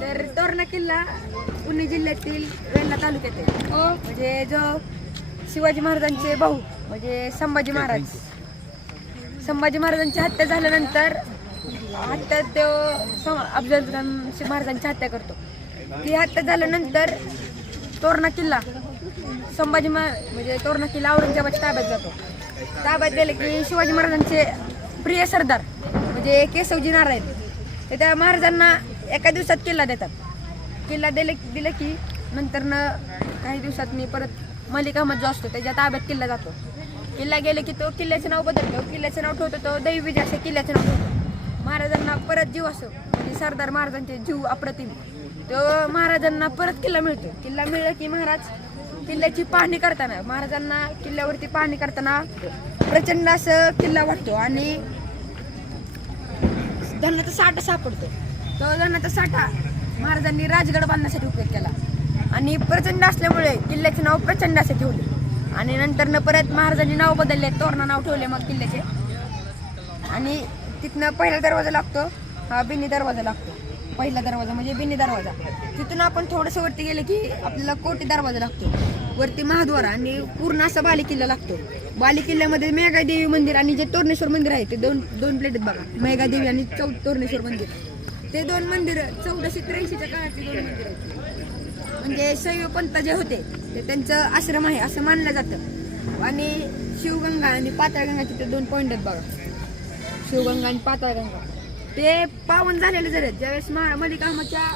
तर तोरणा किल्ला पुणे जिल्ह्यातील वेल्ला तालुक्यातील म्हणजे जो शिवाजी महाराजांचे भाऊ म्हणजे संभाजी महाराज. संभाजी महाराजांची हत्या झाल्यानंतर हत्या तो सं- अफजल खान महाराजांची हत्या करतो. ती हत्या झाल्यानंतर तोरणा किल्ला संभाजी म्हणजे तोरणा किल्ला औरंगजेबाच्या ताब्यात जातो. ताब्यात गेले की शिवाजी महाराजांचे प्रिय सरदार म्हणजे केशवजी नारायण ते त्या महाराजांना एका दिवसात किल्ला देतात. किल्ला दिले दिलं की नंतर न काही दिवसातनी परत मलिक अहमद जो असतो त्याच्या ताब्यात किल्ला जातो. किल्ला गेले की तो किल्ल्याचं नाव बदलतो. किल्ल्याचं नाव ठेवतो तो दैवी असे किल्ल्याचं नाव ठेवतो. महाराजांना परत जीव असो. म्हणजे सरदार महाराजांचे जीव अप्रतिम. तो महाराजांना परत किल्ला मिळतो. किल्ला मिळला की महाराज किल्ल्याची पाहणी करताना महाराजांना किल्ल्यावरती पाहणी करताना प्रचंड असं किल्ला वाटतो आणि धनाचा साठा सापडतो. तो धनाचा साठा महाराजांनी राजगड बांधण्यासाठी उपयोग केला. आणि प्रचंड असल्यामुळे किल्ल्याचे नाव प्रचंड असे ठेवले. आणि नंतर परत महाराजांनी नाव बदलले तोरणा नाव ठेवले मग किल्ल्याचे. आणि तिथनं पहिला दरवाजा लागतो. हा बिन्नी दरवाजा लागतो. पहिला दरवाजा म्हणजे बिन्नी दरवाजा. तिथून आपण थोडंसं वरती गेलं की आपल्याला कोटी दरवाजा लागतो. वरती महाद्वार आणि पूर्ण असा बाली किल्ला लागतो. बाली किल्ल्यामध्ये मेघादेवी मंदिर आणि जे तोरणेश्वर मंदिर आहे ते दोन दोन प्लेट आहेत बघा. मेघादेवी आणि चौ तोरणेश्वर मंदिर. ते दोन मंदिर चौदाशे त्र्याऐंशीच्या काळाचे दोन मंदिर आहेत. म्हणजे शैव पंत जे होते ते त्यांचं आश्रम आहे असं मानलं जातं. आणि शिवगंगा आणि पाताळगंगा तिथे दोन पॉईंट आहेत बघा. शिवगंगा आणि पाताळगंगा. ते पावन झालेले जर ज्यावेळेस महा मलिक अहमदच्या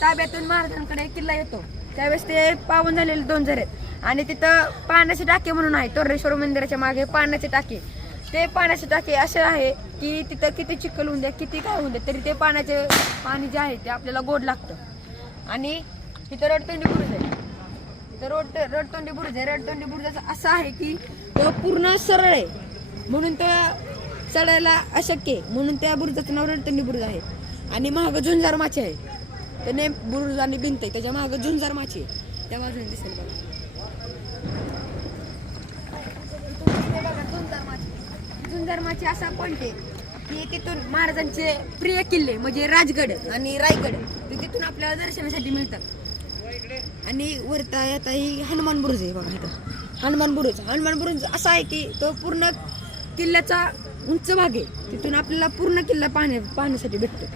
ताब्यातून महाराजांकडे किल्ला येतो त्यावेळेस ते पावन झालेले दोन झरे आहेत. आणि तिथं पाण्याचे टाके म्हणून आहे. तोरणेश्वर मंदिराच्या मागे पाण्याचे टाके. ते पाण्याचे टाके असे आहे की तिथं किती चिखल होऊन द्या किती काय होऊन द्या तरी ते पाण्याचे पाणी जे आहे ते आपल्याला गोड लागतं. आणि तिथं रडतोंडी बुरुज आहे तिथं रोड रडतोंडी बुरुज आहे रडतोंडी बुरुज असं आहे की तो पूर्ण सरळ आहे. म्हणून तर चढायला अशक्य आहे. म्हणून त्या बुरुजाचं नाव रडतोंडी बुरुज आहे. आणि महाग झुंजार माचे आहे. त्याने बुरुज आणि भिंत आहे. त्याच्या मागं झुंजार माची आहे. त्या बाजूने दिसेल बघा. झुंजार माची. असा पॉईंट आहे की तिथून महाराजांचे प्रिय किल्ले म्हणजे राजगड आणि रायगड ते तिथून आपल्याला दर्शनासाठी मिळतात. आणि वरता आता ही हनुमान बुरुज आहे बघा इथं. हनुमान बुरुज. हनुमान बुरुज असा आहे की तो पूर्ण किल्ल्याचा उंच भाग आहे. तिथून आपल्याला पूर्ण किल्ला पाहण्या पाहण्यासाठी भेटतो.